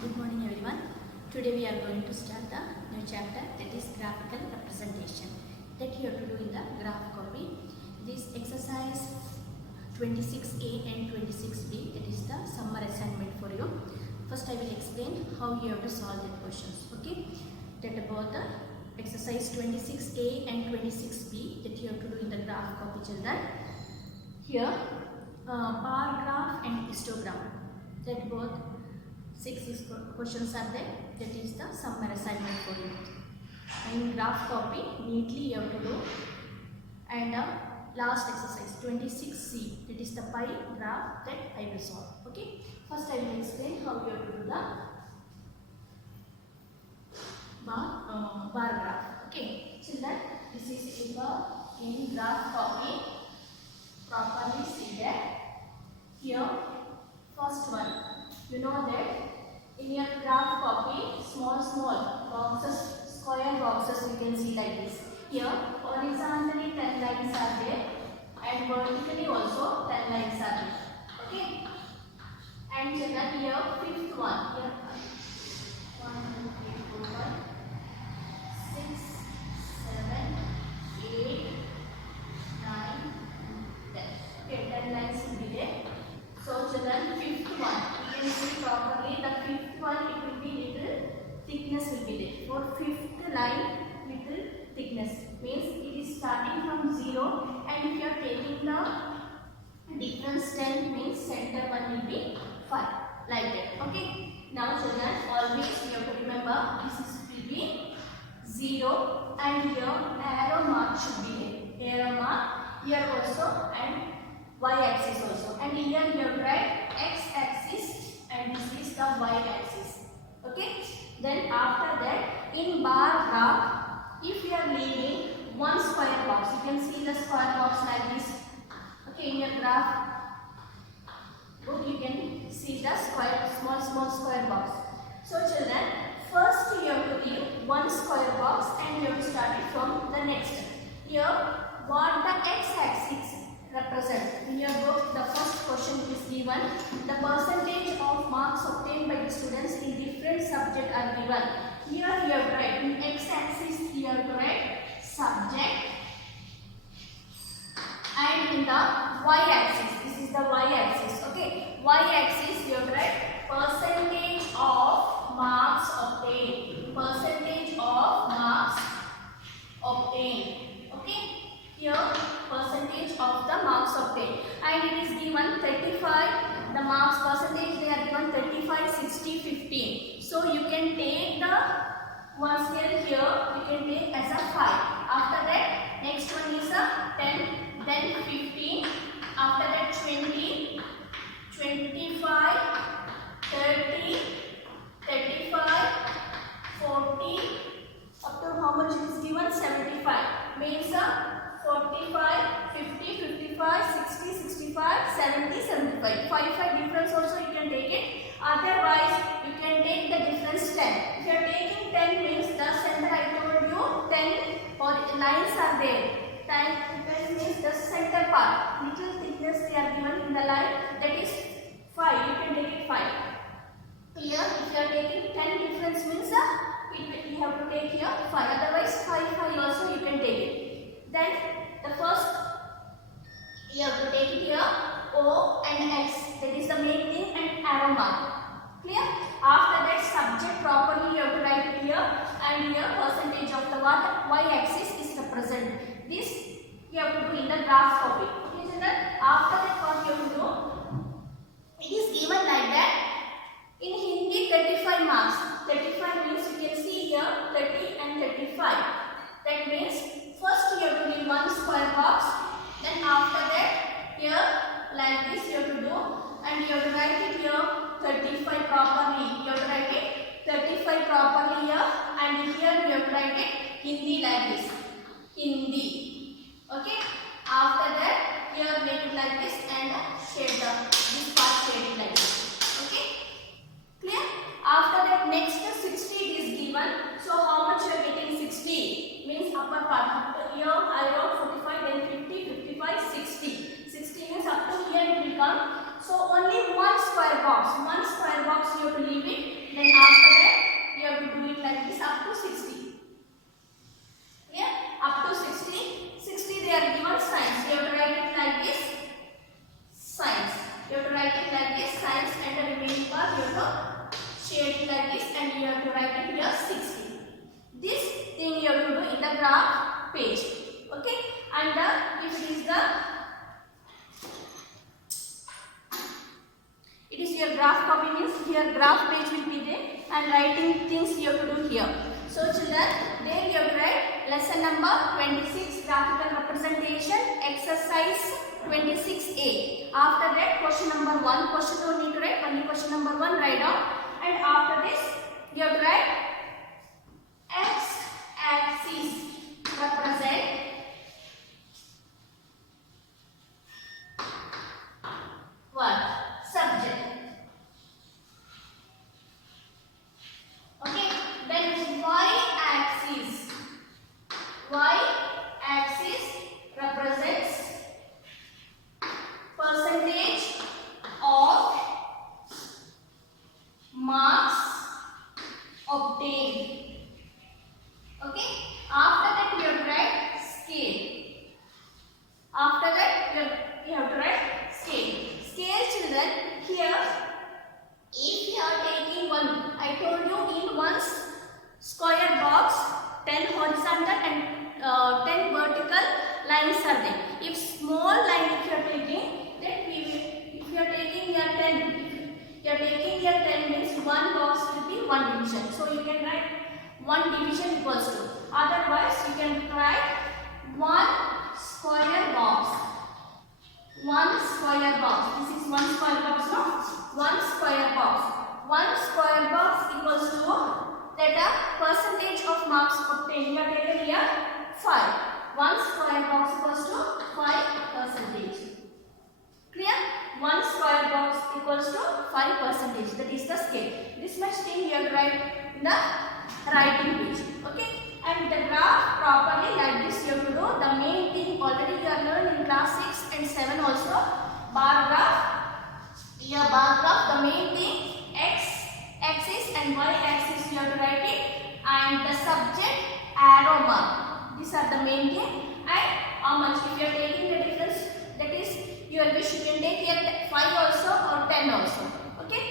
Good morning everyone. Today we are going to start the new chapter, that is graphical representation, that you have to do in the graph copy. This exercise 26A and 26B, that is the summer assignment for you. First I will explain how you have to solve the questions. Okay, that about the exercise 26A and 26B that you have to do in the graph copy, children. Here bar graph and histogram, that both six questions are there. That is the summer assignment for you. In graph copy, neatly you have to do. And last exercise 26C, that is the pie graph that I will solve. Okay. First I will explain how you have to do the bar graph. Okay. Children, this is in graph copy. Properly see that here first one. You know that in your graph copy, small boxes, square boxes you can see like this. Here horizontally 10 lines are there and vertically also 10 lines are there. Okay. And children, here fifth one. Here 1, 2, 3, 4, 5, 6, 7, 8, 9, 10. Okay, 10 lines will be there. So children, fifth one. You can see properly the fifth one, it will be little thickness will be there. For fifth line, little thickness means it is starting from 0, and if you are taking the difference 10 means center one will be 5, like that. Okay. Now children, always you have to remember this will be 0, and here arrow mark should be there. Arrow mark here also, and y-axis also, and here you have write x-axis and this is the y-axis. Okay. Then after that, in bar graph, if you are leaving one square box, you can see the square box like this. Okay, in your graph book you can see the small square box. So children, first you have to leave one square box and you have to start it from the next. Here, what the x-axis represent. In your book, the first question is given. The percentage of marks obtained by the students in different subjects are given. Here you have to write in x-axis, you have to write subject, and in the y-axis, this is the y-axis. Okay, y-axis you have to write percentage of marks obtained. Percentage of marks obtained. Okay. Here percentage of the marks obtained, and it is given 35. The marks percentage they are given 35, 60, 15. So you can take the one scale here. You can take as a 5. After that, next one is a 10. Then 15. After that 20, 25, 30, 35, 40. Up to how much it is given? 75. Means 45, 50, 55, 60, 65, 70, 75. 5 difference also you can take it. Otherwise, you can take the difference 10. If you are taking 10 means the center I told you 10 or lines are there. 10 means the center part. Little thickness they are given in the line, that is 5. You can take it 5. Here, if you are taking 10 difference means you have to take here 5. Otherwise, 5 also you can take it. Then the first you have to take it here O and X, that is the main thing, and arrow mark. Clear? After that, subject properly you have to write it here, and here percentage of the what y-axis is represented. This you have to do in the graph copy. Okay, children. After that, what you have to do? It is given like that. In Hindi, 35 marks. 35 means you can see here 30 and 35. That means first you have to leave one square box. Then after that, here like this you have to do, and you have to write it here 35 properly. You have to write it 35 properly here, and here you have to write it Hindi like this. Hindi. Okay. After that, here make it like this and shade this part shade it like this. Okay. Clear? After that, next 60 is given. So how much you are getting 60? Means upper part. Here I wrote 45, then 50, 55, 60. 60 means up to here it will come. So only one square box you have to leave it. Then graph page. Okay, and if it is your graph copy means here graph page will be there and writing things you have to do here. So children, there you have write lesson number 26 graphical representation exercise 26A. After that question number 1, question don't need to write, only question number 1 write down, and after this you have to write x axis represent what? Subject. Okay, then y-axis represents percentage of marks obtained. Okay, after that you have to write scale. After that you have to write scale. Scale, children, here if you are taking one, I told you in one square box 10 horizontal and 10 vertical lines are there. If small line if you are taking, then if you are taking your 10, you are taking your 10 means one box will be one division. So you can write one division equals to. Otherwise you can write one square box. One square box. This is one square box, no? One square box. One square box equals to that percentage of marks obtained. You are taken here 5. One square box equals to 5%. Clear? One square box equals to 5%. That is the scale. This much thing you have to write in the writing page. Okay? And the graph properly like this you have to do. The main thing already you have learned in class 6 and 7 also. Bar graph. Your bar graph, the main thing, x axis and y axis you have to write it, and the subject arrow mark. These are the main thing. And how much if you are taking the difference, that is your wish, you can take here 5 also or 10 also. Okay,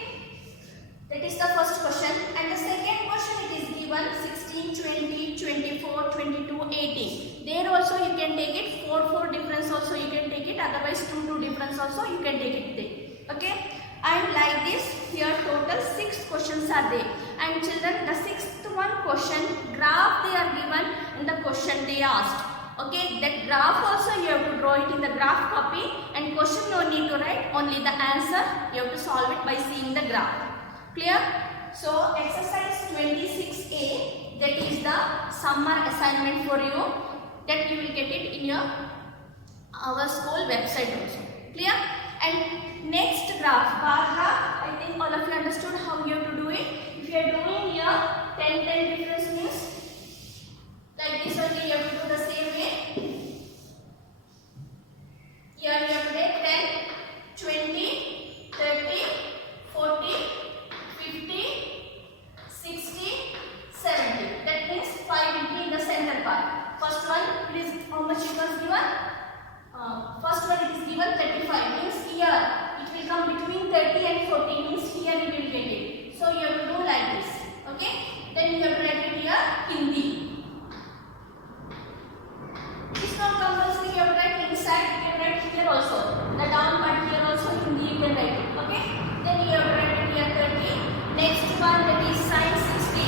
that is the first question. And the second question, it is given 16, 20, 24, 22, 18. There also you can take it 4 difference also you can take it, otherwise 2 difference also you can take it there. Okay, and like this here total 6 questions are there, and children the 6th one question graph they are given in the question they asked. Okay, that graph also you have to draw it in the graph copy, and question no need to write, only the answer you have to solve it by seeing the graph. Clear? So exercise 26A, that is the summer assignment for you, that you will get it in your our school website also. Clear? And next graph, bar graph, I think all of you understood how you have to do it. If you are doing here 10 difference means like this only you have to do the same way. Here you have to take 10, 20, 30, 40, 50, 60, 70. That means 5 will be in the center part. First one, please, how much you was given? First one it is given 35, means here it will come between 30 and 40, means here you will get it. So you have to do like this. Okay, then you have to write it here Hindi. It's not compulsory you have to write inside, you can write here also. The down part here also Hindi you can write it. Okay, then you have to write it here 30. Next one, that is science 60.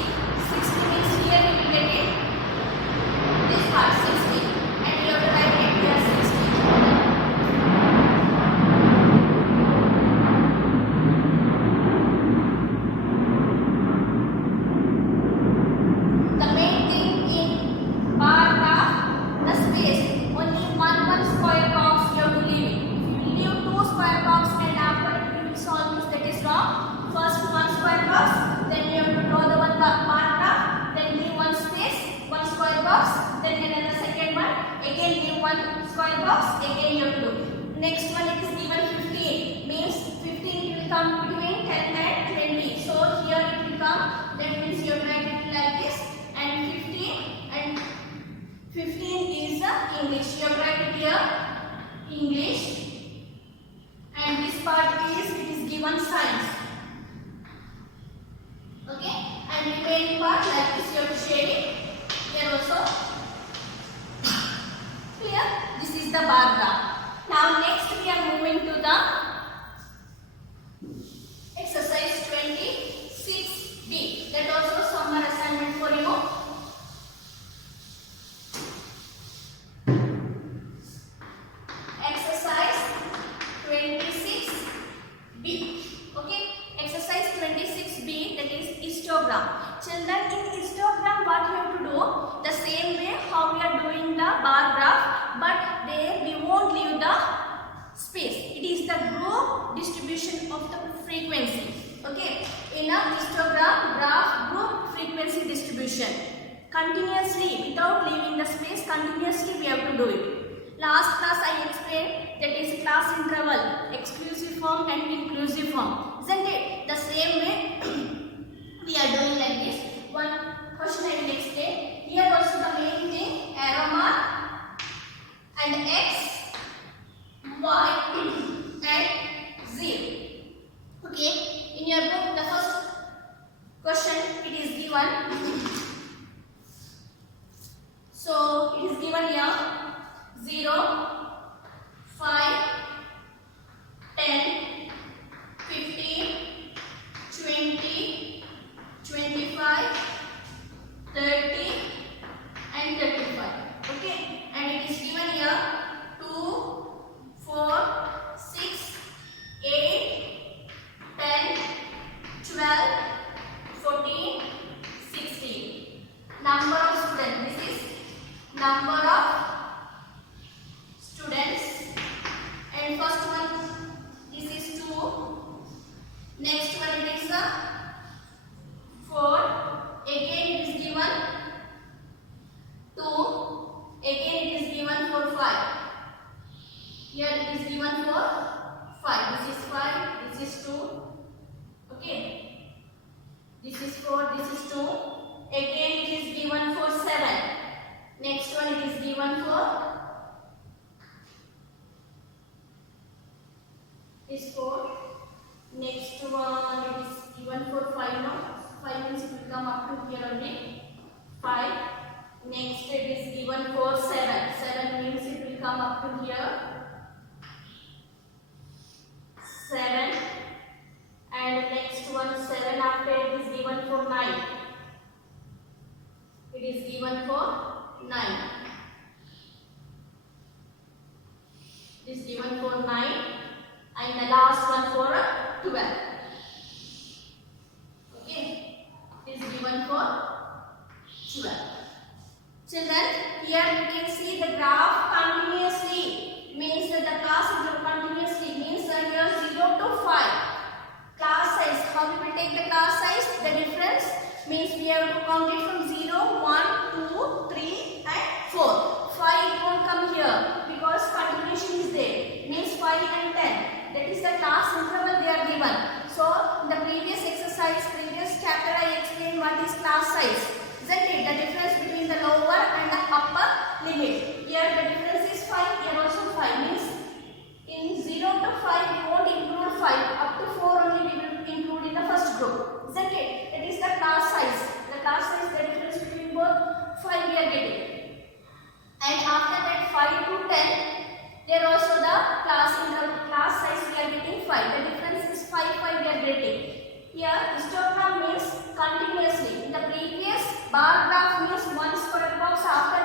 60 means here you will get it. This part 60, and you have to write it here 60. Square box, again you have to do. Next one it is given 15, means 15 will come between 10 and 20. So here it will come, that means you write it like this, and 15 is the English. You write it here English, and this part is it is given science. Okay, and remaining part like this you have to shade it here also. is the bar graph. Now next we are moving to the exercise 26B. That also summer assignment for you. Exercise 26B. Okay, exercise 26B, that is histogram. Children, in histogram what you have to do? The same way how we are doing the bar graph, but there we won't leave the space. It is the group distribution of the frequency. Okay, in a histogram graph, group frequency distribution. Continuously, without leaving the space, continuously we have to do it. Last class I explained that is class interval, exclusive form and inclusive form. Isn't it? The same way we are doing like this. One question I will explain. Here also the main thing, arrow mark and X, Y and Z. Okay. In your book, the first question it is given. So it is given here 0, 5, 10, 15, 20, 25, 30 and 35. Okay, and it is given here 2, 4, 6, 8, 10, 12, 14, 16. Number of students. This is number of students. And first one, this is 2. Next one it is 4. Again it is given 2. Again it is given for 5. Here it is given for 5. This is 5. This is 2. Okay. This is 4. This is 2. Again it is given for 7. Next one it is given for is 4. Next one it is given for 5 now. 5 means it will come up to here only. 5. Next it is given for 7. 7 means it will come up to here. 7. And next one 7 after it is given for 9. It is given for 9. It is given for 9. And the last one for 12. Okay, it is given for 12. Children, here you can see the graph continuously means that the class is continuously means that here 0 to 5. Class size, how we will take the class size? The difference means we have to count it from 0, 1, 2, 3 and 4. 5 won't come here because continuation is there. Means 5 and 10. That is the class interval they are given. So in the previous exercise, previous chapter I explained what is class size. Isn't it? The difference between the lower and the upper limit. Here the difference is 5, here also 5. Means in 0 to 5 we won't include 5. Up to 4 only we will include in the first group. Isn't it? It is the class size. The class size, the difference between both 5 we are getting. And after that 5 to 10, there also the class size we are getting 5. The difference is 5 we are getting. Here histogram means continuously. In the previous bar graph means one square box after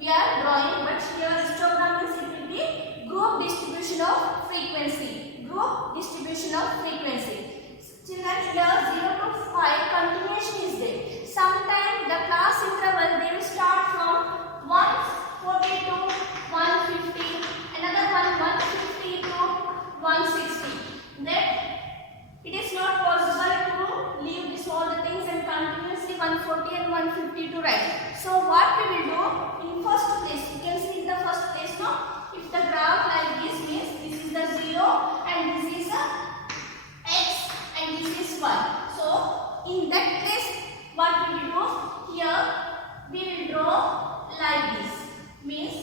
we are drawing, but here histogram means it will be group distribution of frequency. Group distribution of frequency. Children, here 0 to 5 continuation is there. Sometimes the class interval they will start from 140 to 150, another one 150 to 160. Then it is not possible to leave this all the things and continuously 140 and 150 to write. So what we will do in first place, you can see in the first place now, if the graph like this means this is the 0 and this is a x and this is y. So in that place what we will do, here we will draw like this. Means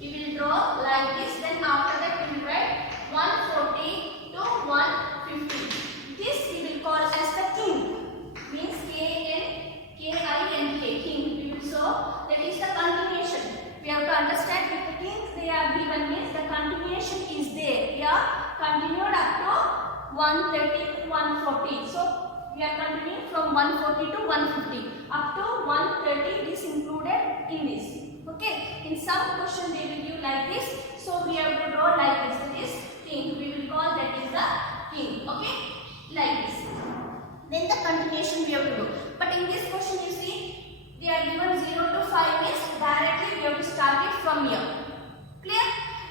we will draw like this, then after that we will write 140 to 150. This we will call as the king. Means K-I-N-K, king. We will show that is the continuation continuing from 140 to 150 up to 130 is included in this. Okay, in some question they will give like this, so we have to draw like this. That is king. We will call that is the king. Okay, like this. Then the continuation we have to do. But in this question you see they are given 0 to 5 means directly we have to start it from here. Clear?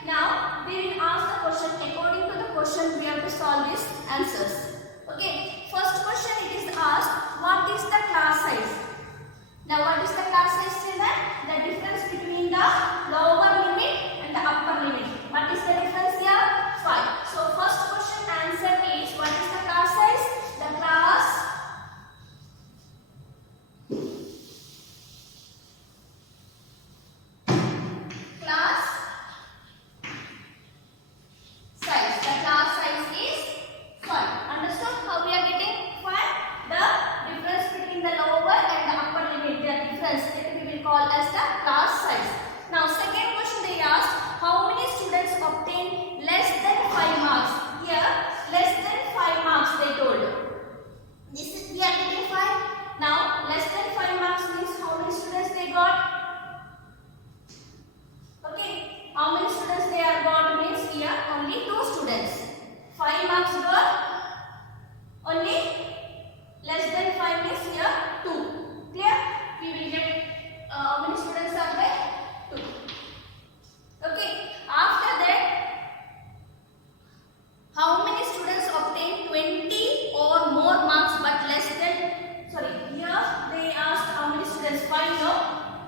Now they will ask the question. According to the question we have to solve these answers. Okay, first question it is asked, what is the class size? Now what is the class size? Say that the difference between the lower limit and the upper limit. What is the difference here? 5. So first question answer is, what is the class size? The class size. The class size is 5. Understood how we are getting 5? The difference between the lower and the upper limit, their difference, that we will call as the class size. Now second question they asked, how many students obtain less than 5 marks? Here less than 5 marks they told. This is we are getting 5. Now less than 5 marks means how many students they got? Okay, how many students they are got means here only 2 students. 5 marks got only less than 5 means here 2. Clear? We will get how many students are there? 2. Okay, after that how many students obtain 20 or more marks but less than, sorry, here they asked how many students? 5, no?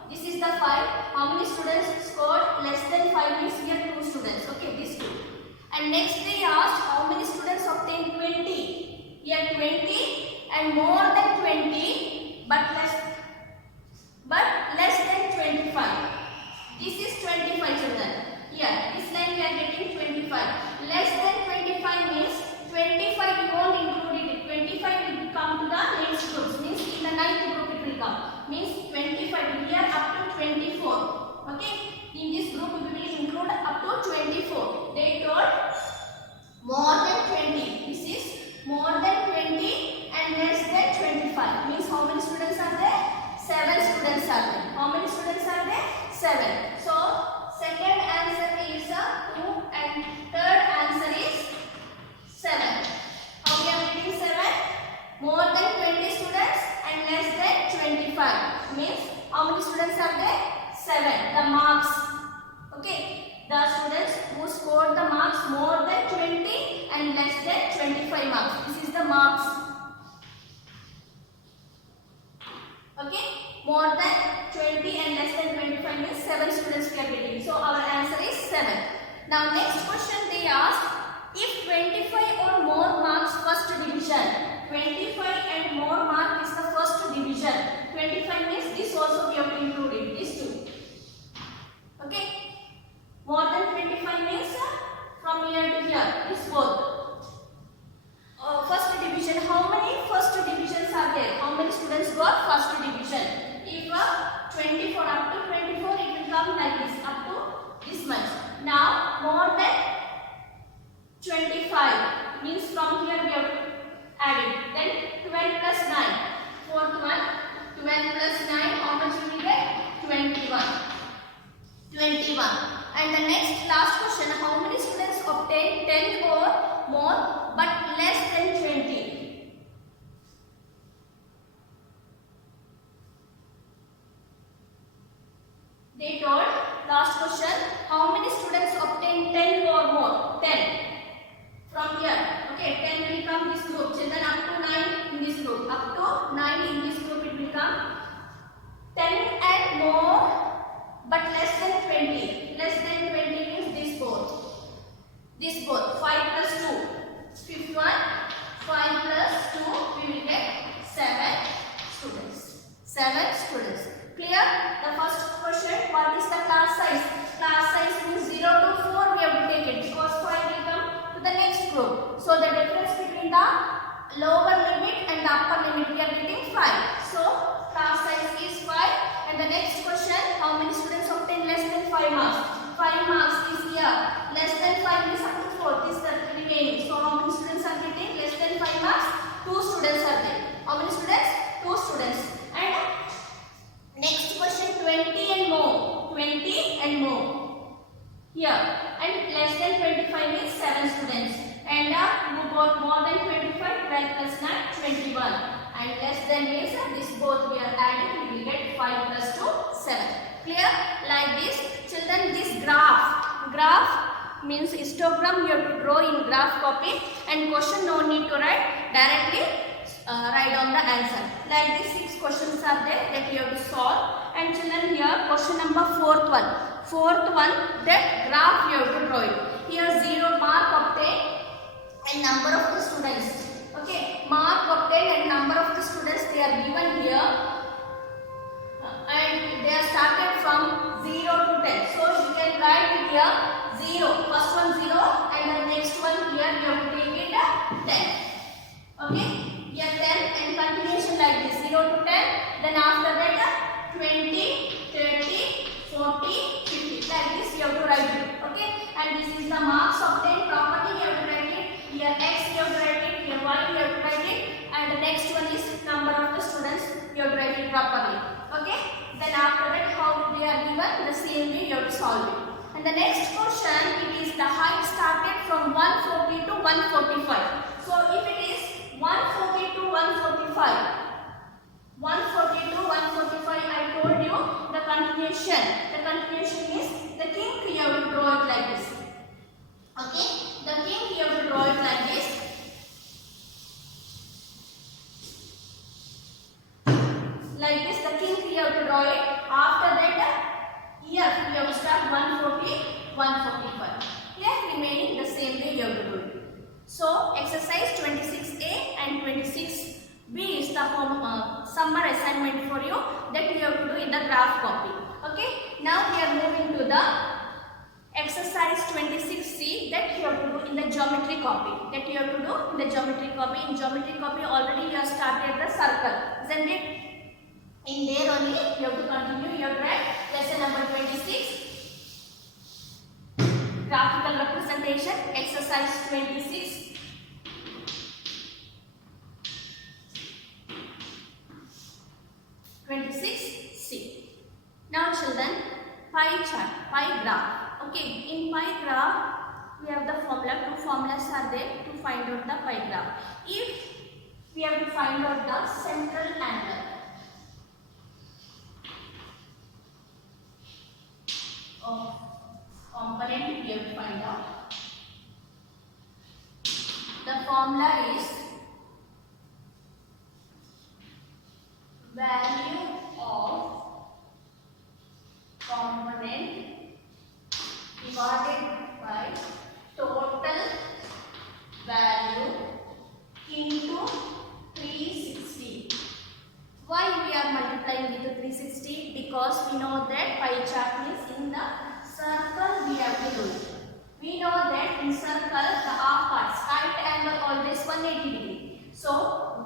This is the 5. How many students scored less than 5 means here 2 students. Okay, these 2. And next they asked how many students obtain 20. Here 20 and more than 20 but less than 25. This is 25 children. Here this line we are getting 25. Less than 25 means 25 we won't include it. 25 will come to the next group. Means in the 9th group it will come. Means 25 here up to 24. Okay. In this group we will include up to 24. They told more than 20. This is more than 20 and less than 25. Means how many students are there? 7 students are there. How many students are there? 7. So second answer is 2 and third answer is 7. How we are getting 7? More than 20 students and less than 25. Means how many students are there? 7. The marks. Okay. The students who scored the marks more than 20 and less than 25 marks. This is the marks. Okay. More than 20 and less than 25 means 7 students we are getting. So our answer is 7. Now next question they asked, if 25 or more marks first division. 25 and more mark is the first division. 25 means this also we have to include it. These 2. Okay. More than 25 means from here to here. This both. First division. How many first divisions are there? How many students got first division? If 24 up to 24 it will come like this up to this much. Now more than 25 means from here we have to add it. Then 12 plus 9. Fourth one 12 plus 9 how much we will get? 21. 21. And the next last question, how many students obtain 10 or more but less than 20? They told last question, how many students obtain 10 or more? 10. From here. Okay, 10 will come this group. Children up to 9 in this group. Up to 9 in this group it will come. 10 and more but less than 20. Less than 20 means this both. This both. 5 plus 2. Fifth one. 5 plus 2 we will get 7 students. 7 students. Clear? The first question, what is the class size? Class size means 0 to 4 we have to take it because 5 will come to the next group. So the difference between the lower limit and the upper limit we are getting 5. So class size is 5. And the next question, how many students obtain less than 5 marks? 5 marks is here. Less than 5 is up to 4. This is the remaining. So how many students are getting less than 5 marks? 2 students are there. How then means this both we are adding, we will get 5 plus 2, 7. Clear? Like this. Children, this graph means histogram you have to draw in graph copy, and question no need to write, directly write on the answer. Like this 6 questions are there that you have to solve. And children, here question number fourth one, that graph you have to draw it. Here 0 mark obtained and number of the students. Okay, mark obtained and number of the students they are given here, and they are started from 0 to 10. So you can write it here 0. First one 0 and the next one here you have to take it 10. Okay, here 10 and continuation like this 0 to 10. Then after that 20, 30, 40, 50. Like this you have to write it. Okay, and this is the marks obtained property you have to write it. Here x you have to write it, here y you have to write it, and the next one is number of the students you have to write it properly. Okay, then after that how they are given, the same way you have to solve it. And the next question, it is the height started from 140 to 145. So if it is 140 to 145, 140 to 145, I told you the continuation. The continuation is the kink you have to draw it like this. Okay, the kink you have to draw it like this. Like this, the kink you have to draw it. After that, here you have to start 140, 145. Here remaining the same way you have to do it. So exercise 26A and 26B is the summer assignment for you that you have to do in the graph copy. Okay. Now we are moving to the exercise 26C that you have to do in the geometry copy. That you have to do in the geometry copy. In geometry copy already you have started the circle, isn't it? In there only you have to continue. You have to write lesson number 26. Graphical representation, exercise 26. C. Now children, pie chart, pie graph. Okay, in pie graph we have the formula. Two formulas are there to find out the pie graph. If we have to find out the central angle of component, we have to find out. The formula is value of component divided by total value into 360. Why we are multiplying into 360? Because we know that pie chart is in the circle we have to do it. We know that in circle the half parts, right angle always 180 degree. So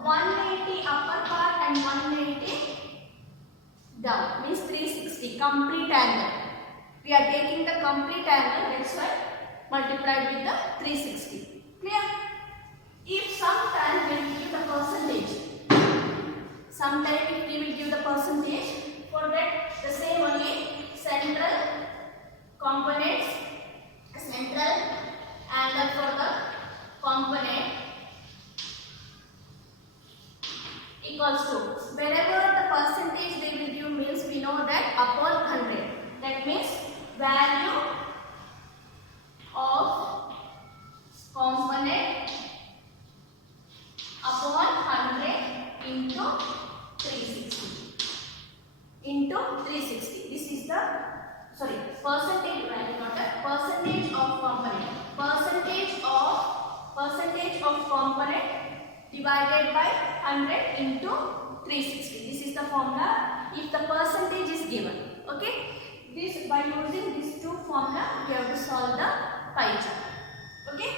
180 upper part and 180 down means 360 complete angle. We are taking the complete angle, that's why multiplied with the 360. Clear? If sometime we will give the percentage, sometime if we will give the percentage, for that the same only central components, central angle for the component equals to, wherever the percentage they will give means we know that upon 100. That means value of component upon 100 into 360. Into 360. This is the percentage value, not a percentage of component. Percentage of component divided by 100 into 360. This is the formula if the percentage is given. Okay. This, by using these two formula, we have to solve the pie chart. Okay.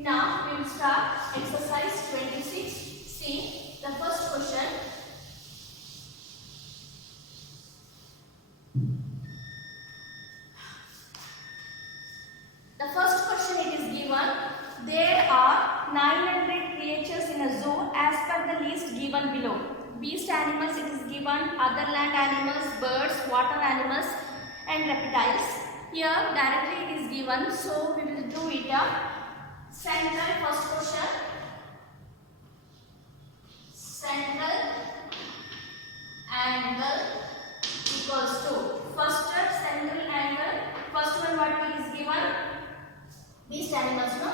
Now we will start exercise 26C. The first question. The first question it is given. There are 900 creatures in a zoo as per the list given below. Beast animals it is given, other land animals, birds, water animals and reptiles. Here directly it is given, so we will do it. Central first question. Central mixed animals, no?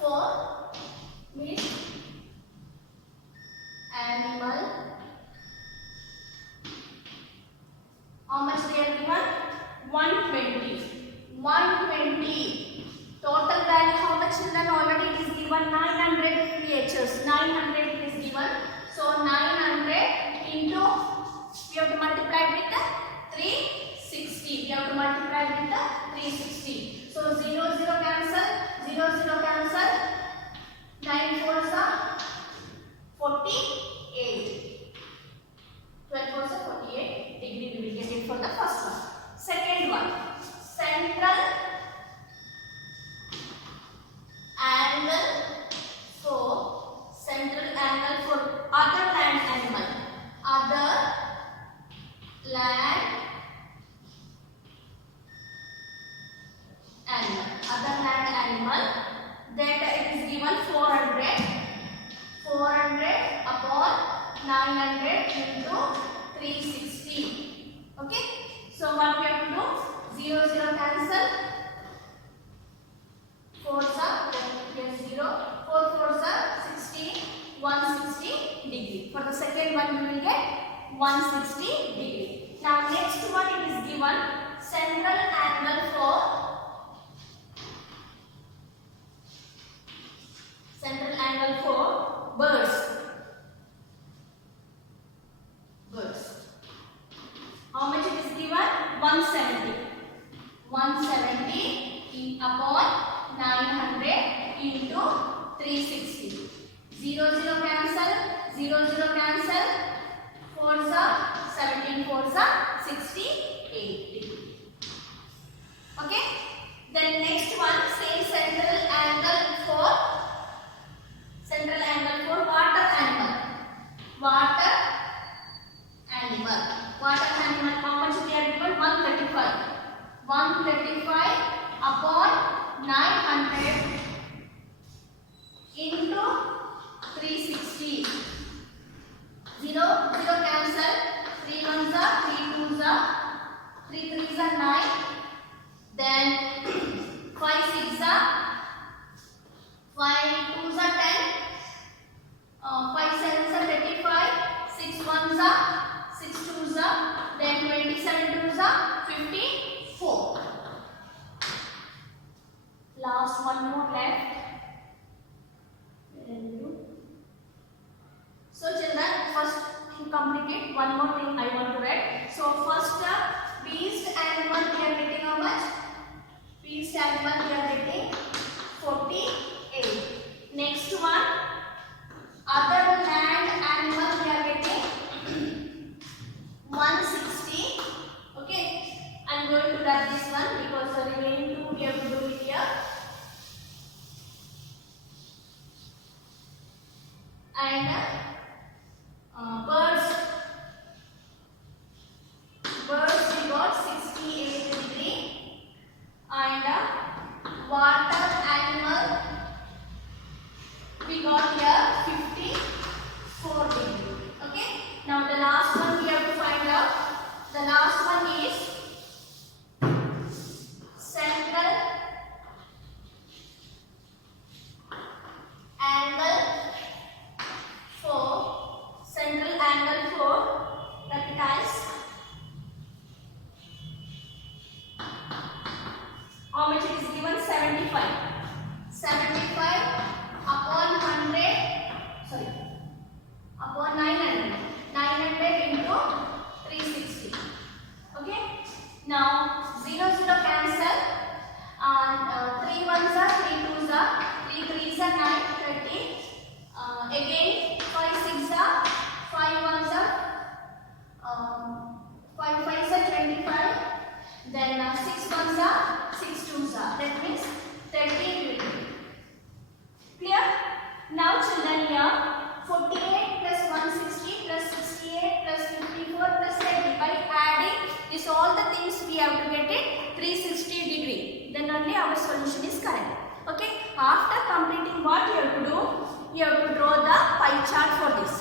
4 mixed animal. How much they are given? 120. 120. Total value how much children? Already it is given 900 creatures. 900 it is given. So 900 into, we have to multiply with 360. We have to multiply with 360. So 0 0 cancel. 0 0 cancel. 9 4s are 48. 12 4s are 48 degree. We will get it for the first one. Second one, central angle for other land animal. Other land animal. Other land animal. That it is given 400. 400 upon 900 into 360. Okay. So what we have to do? 0 0 cancel. 4s are 0. 4 4s are 60. 160 degree. For the second one we will get 160 degree. Now next one it is given central angle for birds. Birds. How much it is given? 170. 170 upon 900 into 360. 0 0 cancel. 0 0 cancel. 4s are 17. 4s are 68. Okay. Then next one, same central angle for water animal. Water animal. Water animal. How much we are given? 135. 135 upon 900 into 360. 0 0 cancel. 3 1s are 3 2s are 3 3s are 9. Then 5 6 are 5 2s are 10. 5 7s are 35. 6 1s are 6 2s are. Then 27 2s are 54. Last one more left. So children, first to complete it, one more thing I want to write. So first beast animal we are getting how much? Beast animal we are getting 48. Next one, other land animal we are getting 160. Okay, I'm going to write this one because the remaining two we have to do it here. And birds we got 68 degree. And water animal we got here 54 degree. Okay. Now the last one we have to find out. The last one is central angle for reptiles. How much it is given? 75. 75 upon 100. Sorry. Upon 900. 900 into 360. Okay. Now 0 0 cancel. And 3 1s are 3 2s are 3 3s are 9 30. Again 5 6 are 5 1s are 5 5s are 25. Then 6 1s are 6 2s are. That means 30 will. Clear? Now children here 48 plus 160 plus 68 plus 54 plus 30. By adding this all the things we have to get it 360 degree. Then only our solution is correct. Okay. After completing what you have to do? You have to draw the pie chart for this.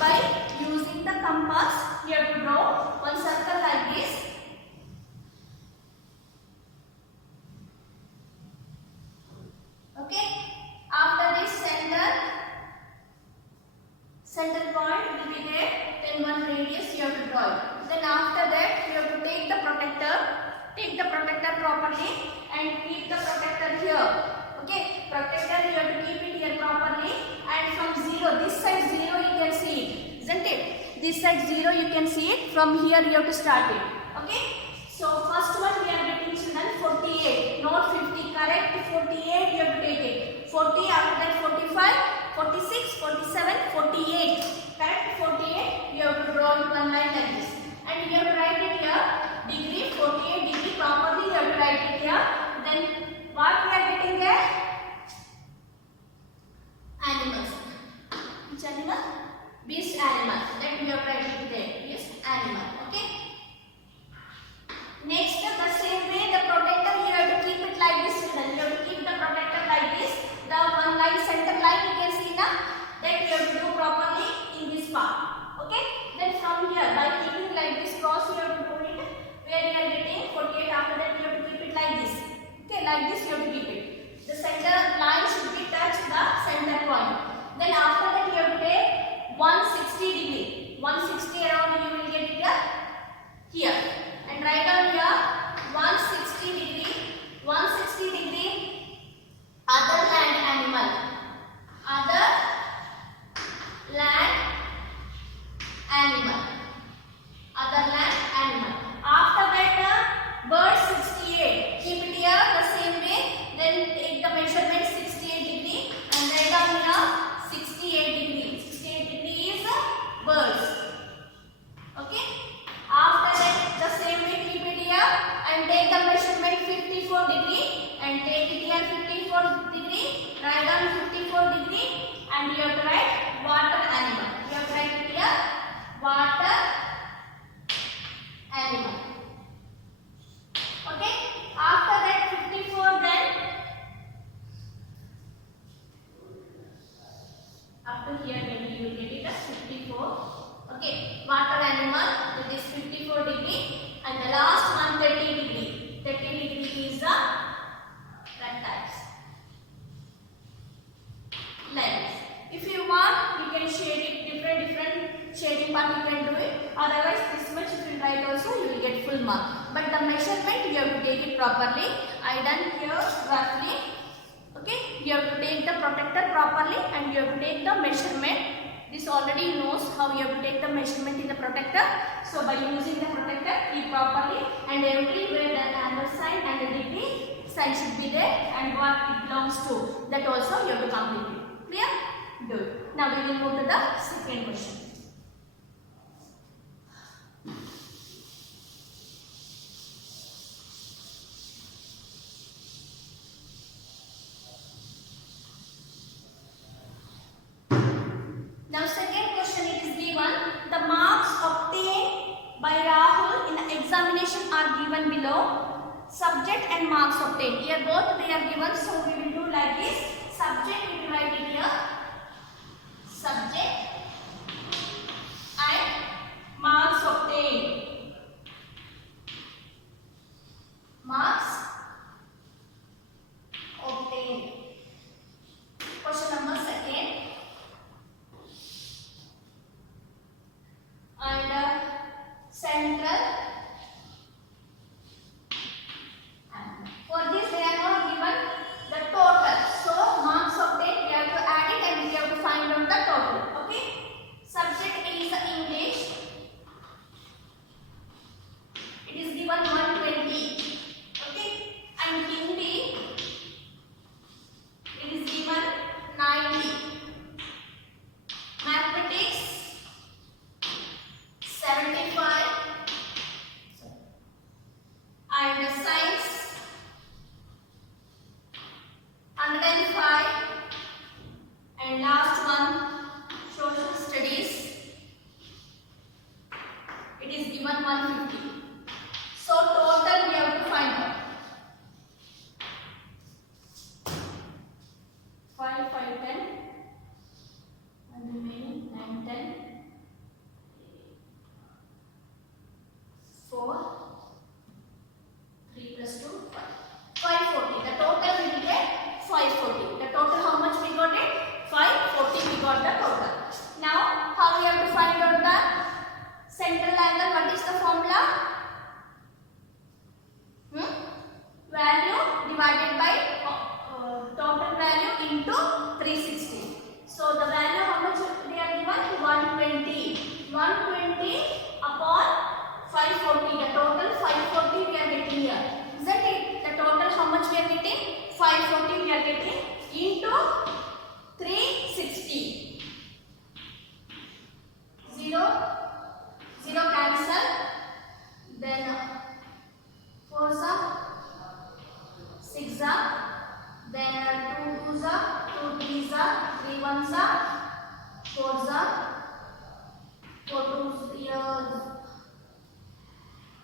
By using the compass, you have to draw one circle like this. take the protector properly and keep the protector here. Okay, protector you have to keep it here properly, and from 0, this side 0 you can see it, isn't it? This side 0 you can see it, from here you have to start it. Okay, so first one we are getting children 48, not 50, correct? 48 you have to take it, 40, after that 45, 46, 47, 48, correct? 48 you have to draw it one line like this, and you have to write it here, degree, 48 degree properly you have to write it here. Then what we are getting there? Animals. Which animal? Beast animal. That we have to write it there. Yes, animal. Okay. Next, the same way the protector you have to keep it like this. You have to keep the protector like this. The one line, center line you can see now. That you have to do properly in this part. Okay. Then from here, by keeping like this cross, you have to do it where you are getting 48. After that, you have to keep it like this. Okay, like this you have to keep it. The center line should be touch the center point. Then after that, you have to take 160 degree. 160 around you will get it here. And write down here 160 degree. 160 degree. Other land animal. Other land animal. Other land animal. After that, bird 68. Keep it here the same way. Then take the measurement 68 degree and write down here 68 degree. 68 degree is birds. Okay. After that, the same way keep it here and take the measurement 54 degree and take it here 54 degree. Write down 54 degree and you have to write water animal. You have to write it here water animal. Okay. After that 54, then up to here maybe you will get it as 54. Okay, water animal with this 54 degree, and the last one 30 degree. 30 degree is the reptiles. Like this. If you want, you can shade it different shading part you can do it. Otherwise, this much if you write also you will get full mark. But the measurement you have to take it properly. I done here roughly. Okay, you have to take the protector properly and you have to take the measurement. This already knows how you have to take the measurement in the protector. So by using the protector, keep properly, and everywhere the angle sign and the degree sign should be there, and what it belongs to, that also you have to complete it. Clear? Good. Now we will move to the second question. Now second question, it is given the marks obtained by Rahul in the examination are given below. Subject and marks obtained. Here both they are given, so we will do like this. Subject we will write it here. Subject and marks obtained. Marks obtained. Question number second. And central. For this they are not given the total. So marks obtained, we have to add it and we have to find out the total. Okay. Subject is English. It is given 120. Okay. And Hindi, it is given 90. Mathematics 75. And science 105. And last one, social studies, it is given 150. So total we have to find out. 5, 5, 10, and remaining 9, 10, 4, 3 plus 2, 5. 540. The total we will get 540. The total how much we got it? 540 we got the total. Now how we have to find out the central angle? What is the formula? 540. The total 540 we are getting here. Isn't it? The total how much we are getting? 540 we are getting into 360. 0, 0 cancel. Then 4s are 6s are. Then 2 2s are, 2 3s are, 3 1s are, 4s are, 4 2s here.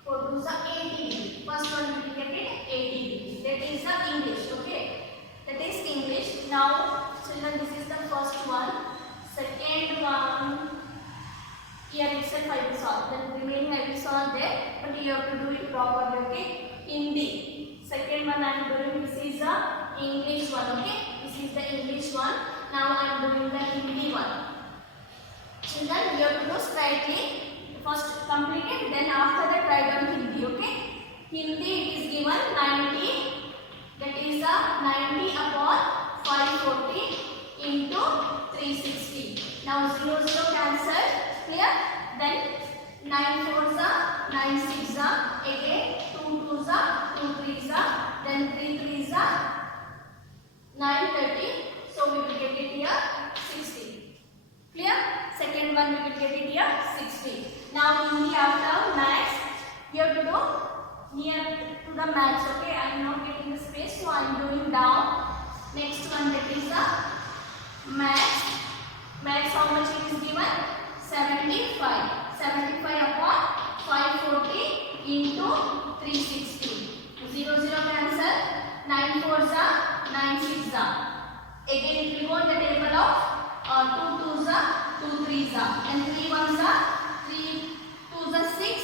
4 2s are 80. First one we will get it 80. That is the English. Okay. That is English. Now, children, this is the first one. Second one, here itself I will solve. Then remaining I will solve there, but you have to do it properly. Okay. Hindi. Second one I am doing. This is the English one. Okay. This is the English one. Now I am doing the Hindi one. Children, you have to do straightly. First complete it, then after that write down Hindi. Okay. Hindi it is given 90. That is the 90 upon 540 into 360. Now 0 0 cancel. Clear? Then 9 4s are, 9 6s are, again 2 2s are, 2 3s are, then 3 3s are, 9 30. So we will get it here 60. Clear? Second one we will get it here 60. Now Hindi after max, you have to do near to the max. Okay, I am not getting the space, so I am doing down. Next one, that is the max. Max how much it is given? 75. 75 upon 540 into 360. 0 0 cancel. 9 4s are, 9 6s are. Again it will go on the table of 2 2s are, 2 3s are, and 3 1s are, 3 2s are 6,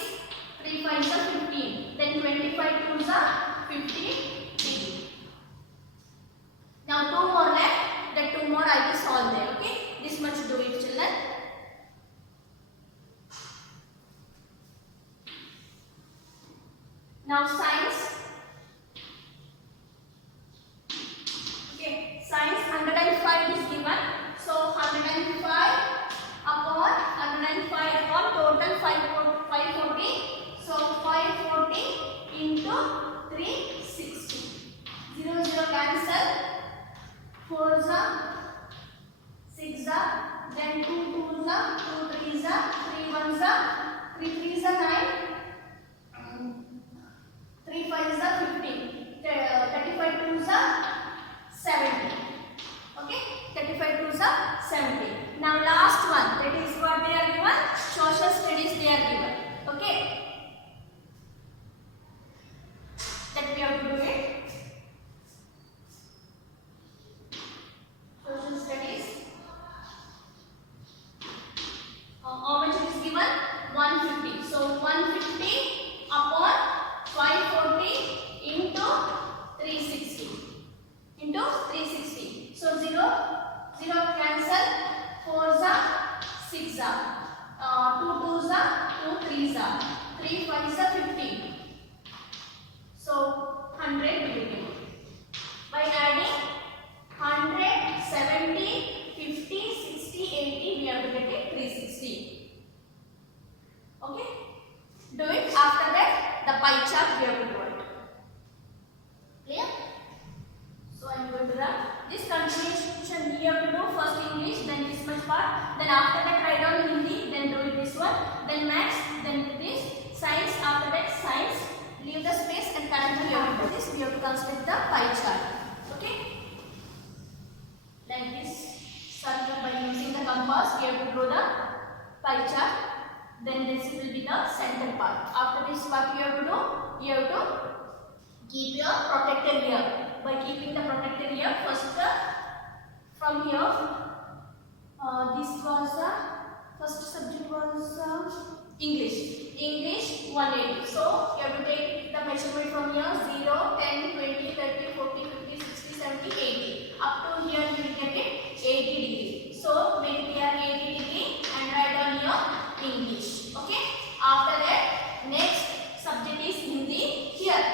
3 5s are 15. Then 25 2s are 50. Now 2 more left. The 2 more I will solve there. Okay. This much do it, children. Now science. Okay. Science 105 is given. So 105 upon 105 upon total 540. So 540 into 360. 0 0 cancel. 4s are, 6s are, then 2 2s are, 2 3s are, 3 1s are, 3 3s are 9, 3 5s are 15, 35 2s are 70. Okay, 35 2s are 70. Now last one, that is what they are given, social studies they are given. Okay, that we have to do it. Social studies. How much it is given? 150. So 150 upon 540 into 360. Into 360. So 0 0 cancel. 4s are, 6s are, 2 2s are, 2 3s are, 3 5s are 50. So 100 we will get. By adding 100, 70, 50, 60, 80, we have to get it 360. Okay? Do it. After that, the pie chart we have to do it. Clear? So I am going to write this continuation. We have to do first English, then this much part. Then after that, write down Hindi, then do it this one. Then maths, then this. Science, after that, science. Leave the space and currently we have to do this. We have to construct the pie chart. Okay? Like this circle by using the compass, we have to draw the pie chart. Then this will be the center part. After this, what you have to do? You have to keep your protector here. By keeping the protector here, first from here, this was first subject was English. English 180. So you have to take the measurement from here 0, 10, 20, 30, 40, 50, 60, 70, 80. Up to here you will get it 80 degree. So make it here 80 degree and write down your English. Okay. After that, next subject is Hindi. Here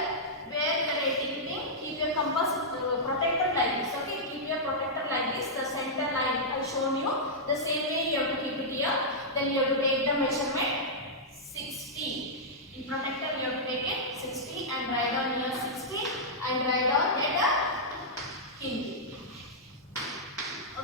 where you are writing, keep your compass protector like this. Okay. Keep your protector like this. The center line I shown you. The same way you have to keep it here. Then you have to take the measurement 60 In protector you have to take it 60 and write down here 60 and write down at Hindi.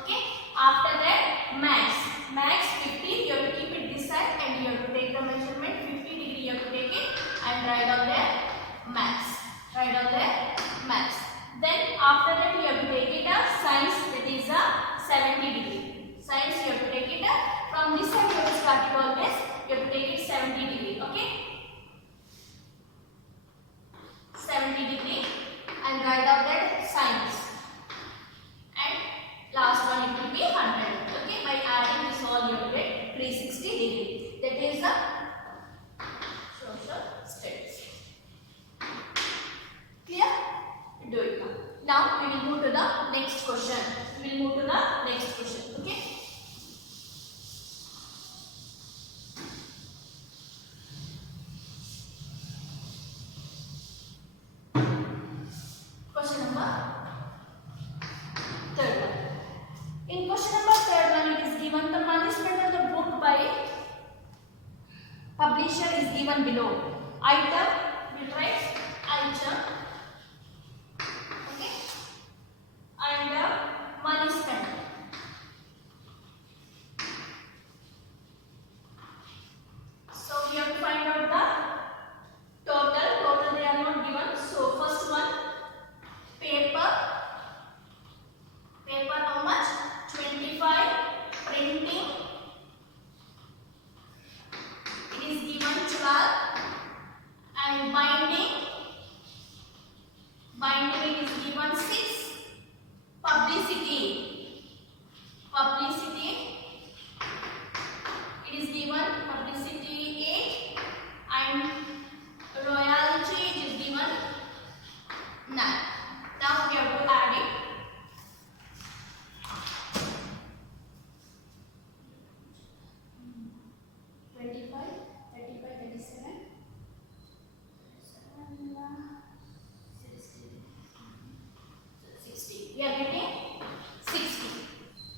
Okay. After that max. Max 50 you have to keep it this side and you have to take the measurement 50 degree you have to take it and write down there max. Write down there max. Then after that you have to take it a science, that is a 70 degree. Science you have to take it from this side you have to start it always. You have to take it 70 degree. Okay. 70 degree and write down that science. And last one it will be 100. Okay. By adding this all you will get 360 degree. That is the social studies. Clear? Do it now. Now we will move to the next question. We will move to the next question. Okay. Question number third one. In question number third one, it is given the manuscript of the book by publisher is given below. Item, we write item. Okay. And money spent. So we have to find out the total. Total they are not given. So first one, paper. Paper how much? 25. Printing. It is given 12. And binding. Binding it is given 6. Publicity. Publicity. It is given publicity 8. And royalty it is given 9. Now we have to add it. We are getting 60.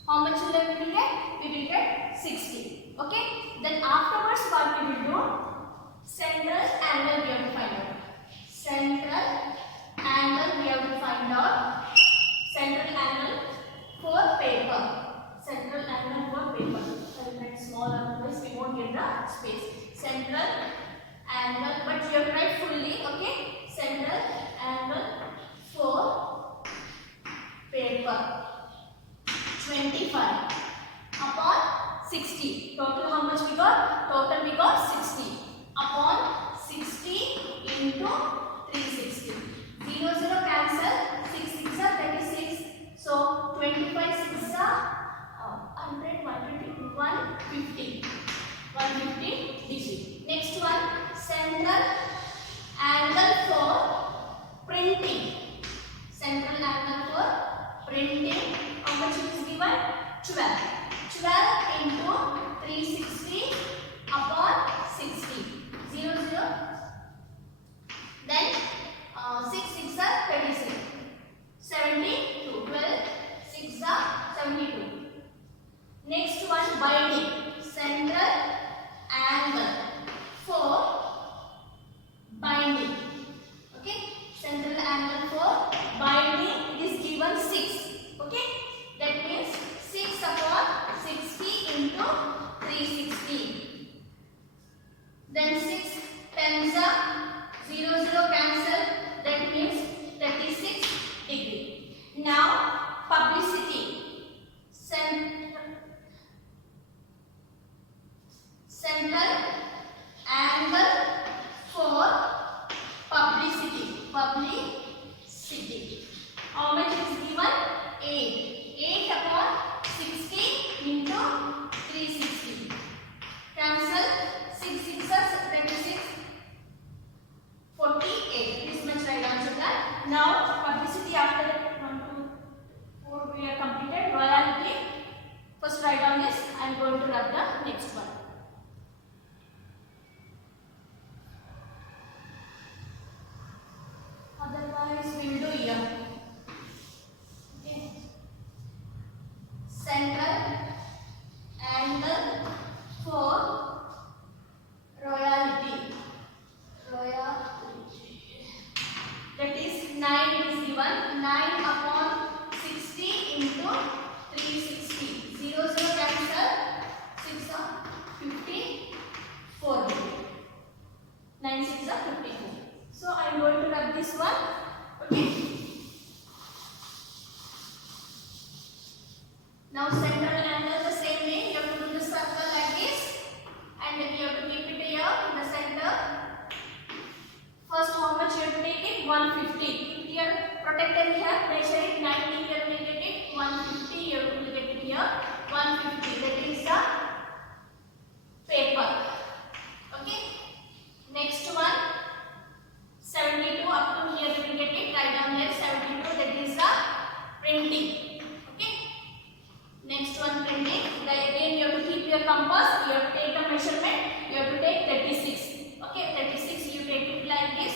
How much will we get? We will get 60. Okay. Then afterwards what we will do? Central angle we have to find out. Central angle we have to find out. Central angle for paper. Central angle for paper. I will make small, otherwise we won't get the space. Central angle, but you have to write fully. Okay. Central angle for paper 25 upon 60. Total how much we got? Total we got 60 upon 60 into 360. 0 0 cancel. 6 6 are 36. So 25 6 are 100 120 150 150 degree. Next one, central angle for printing. Central angle for printing. How much is given? 12. 12 into 360 upon 60. 0 0. Then 6 6 are 36. 72. 12 6 are 72. Next one, binding. Central angle for binding. Okay. Central angle for binding it is given 6. Okay. That means 6 upon 60 into 360. Then 6 tens are 0 0 cancel. That means 36 degree. Now publicity. Central angle for publicity. Publicity. How much is given? 8. 8 upon 60 into 360. Cancel. 6 6 are 36. 48. This much right answer that. Now publicity after 1 2 4 we are completed. protector here, measure it 90, here we will get it 150, here we will get it here 150. That is the paper. Okay. Next one 72 up to here we will get it. Write down here 72. That is the printing. Okay. Next one printing. Again you have to keep your compass. You have to take the measurement. You have to take 36. Okay. 36 you take it like this.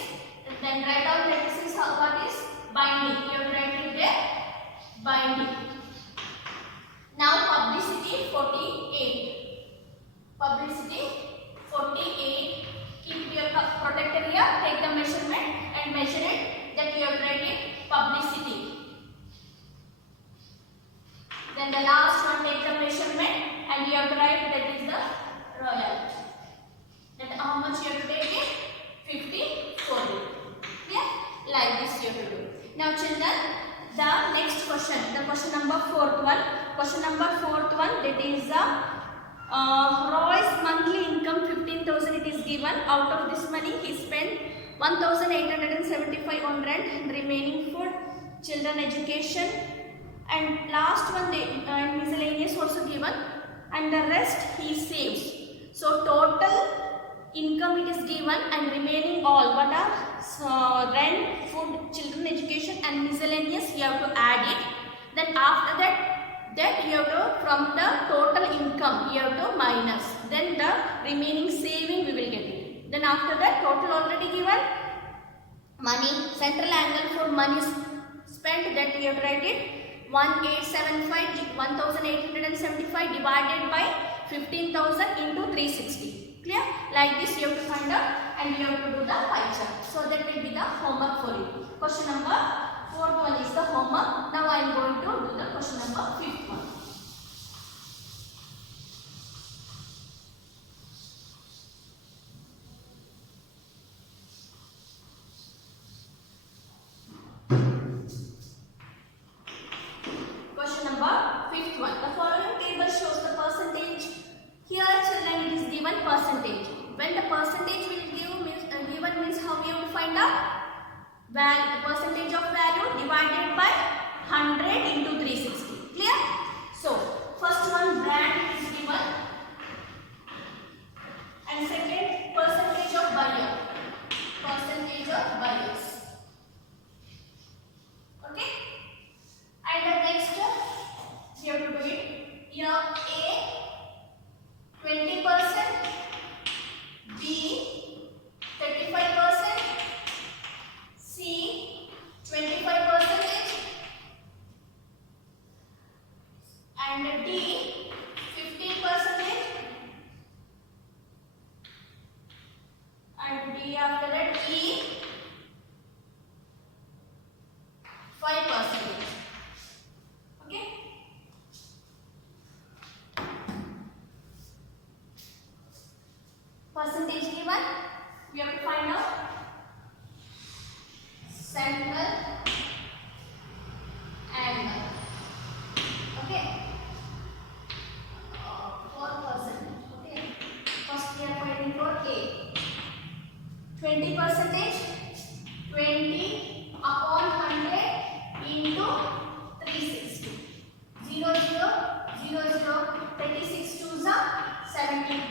Then write down 36. What is binding? You have to write it there. Binding. Now publicity 48. Publicity 48. Keep your protector here. Take the measurement and measure it. That you have write it publicity. Then the last one, take the measurement and you have to write that is the royal. Then how much you have to take it? 54. Yeah, like this you have to do. Now children, the next question, the question number 4th one. Question number 4th one, that is the Roy's monthly income 15,000 it is given. Out of this money he spent 1,875 on rent and remaining for children education. And last one miscellaneous also given, and the rest he saves. So total income it is given and remaining all what are rent, food, children education and miscellaneous you have to add it. Then after that you have to, from the total income you have to minus. Then the remaining saving we will get it. Then after that total already given, money, central angle for money spent, that you have to write it 1875 divided by 15,000 into 360. Clear? Like this you have to find out and you have to do the pie chart. So that will be the homework for you. Question number 4th one is the homework. Now I am going to do the question number 5th one. Question number 5th one. The following table shows the percentage. Here children it is given percentage. When the percentage will give means given means how we have to find out? Value, the percentage of value divided by 100 into 360. Clear? So first one brand is given and second percentage of buyer. Percentage of buyers. Okay? And the next you have to do it. Here A 20%, B 35%, C 25%, and D 15%, and D after that E 5%. Okay. Percentage given, we have to find out central angle. Okay. 4%. Okay. First we are finding for A. 20%, 20 upon 100 into 360. 0, 0, 0, 0. 36 twos are 72.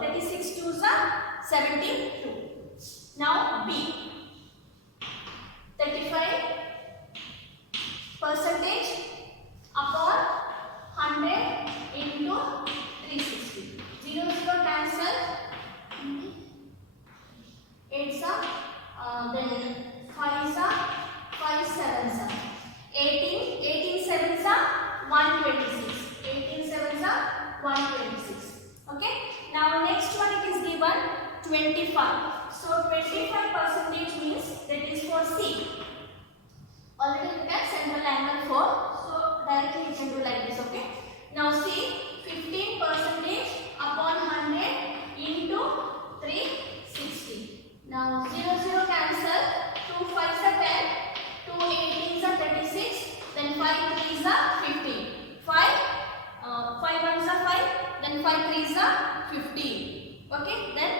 36 twos are 72. Now B 35% upon 100 into 360. 0, 0 cancel. 8s are then 5s are 5 7s are 18. 18 7s are 126. 18 7s are 126. Okay. Now next one it is given 25. So 25% means that is for C. Already look at central angle 4. So directly you can do like this. Okay. Now see 15% upon 100 into 360. Now 0 0 cancel. 2 5s are 10. 2 18s are 36. Then 5 3s are 15. 5 1s are 5. Then 5 3s are 15. Okay. Then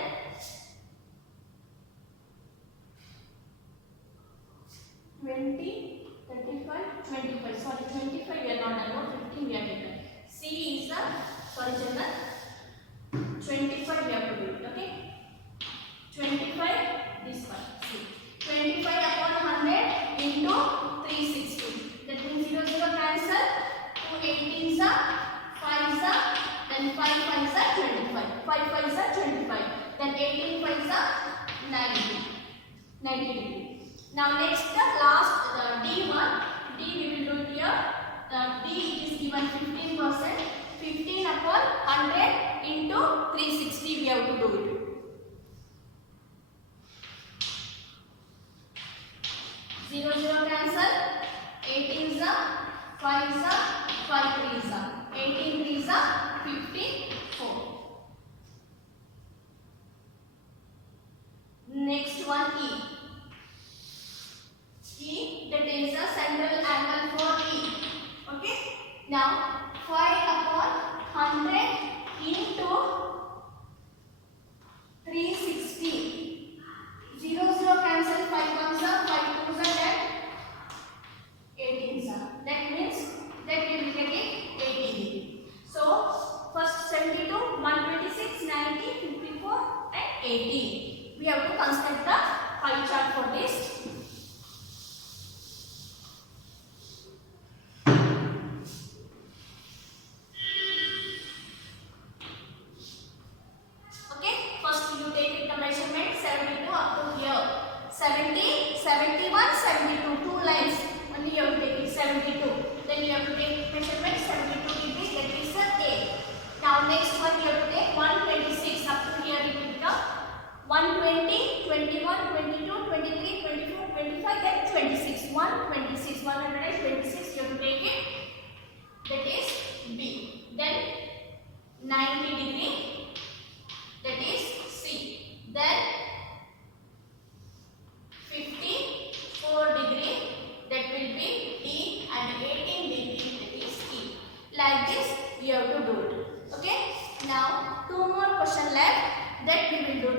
5 5s are 25. Then 18 5s are 90. 90 degree. Now next the last D1. D we will do here. D is given 15%. 15 upon 100 into 360 we have to do it. 0 0 cancel. 18 is 5 is 5 3 is 18 3 is 54. Next one E. E, that is the central angle for E. Okay. Now 5 upon 100 into 360. 0 0 cancel. 5 comes up. 5 2s are 10. 18s are. That means that we will get it 80. So first 72, 126, 90, 54 and 80. We have to construct the pie chart for this. Okay, first you take the measurement 72 up to here. 70, 71, 72, 2 lines. Only you have to take it 72. Then you have to take measurement 72 degrees, that is A. Now next one you have to take 126 up to here it will become 120, 21, 22, 23, 24, 25, then 26. 126, 126 you have to take it. That is B. Then 90 degree, that is C. Then 54 degree, that will be D, and 18 degree, that is E. Like this you have to do it. Okay. Now 2 more questions left, that we will do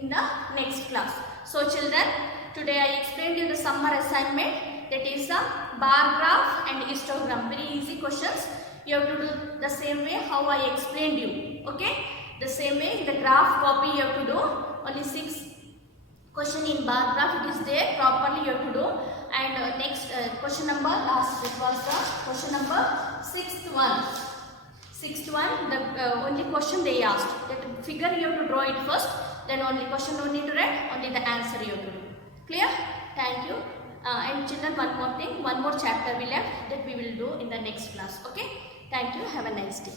in the next class. So children, today I explained you the summer assignment, that is the bar graph and histogram. Very easy questions. You have to do the same way how I explained you. Okay. The same way the graph copy you have to do. Only 6 question in bar graph it is there, properly you have to do. And next question number last, it was the question number 6th one. 6th one, the only question they asked, that figure you have to draw it first, then only question no need to write, only the answer you have to do. Clear? Thank you. And children, one more thing, one more chapter we left, that we will do in the next class. Okay. Thank you. Have a nice day.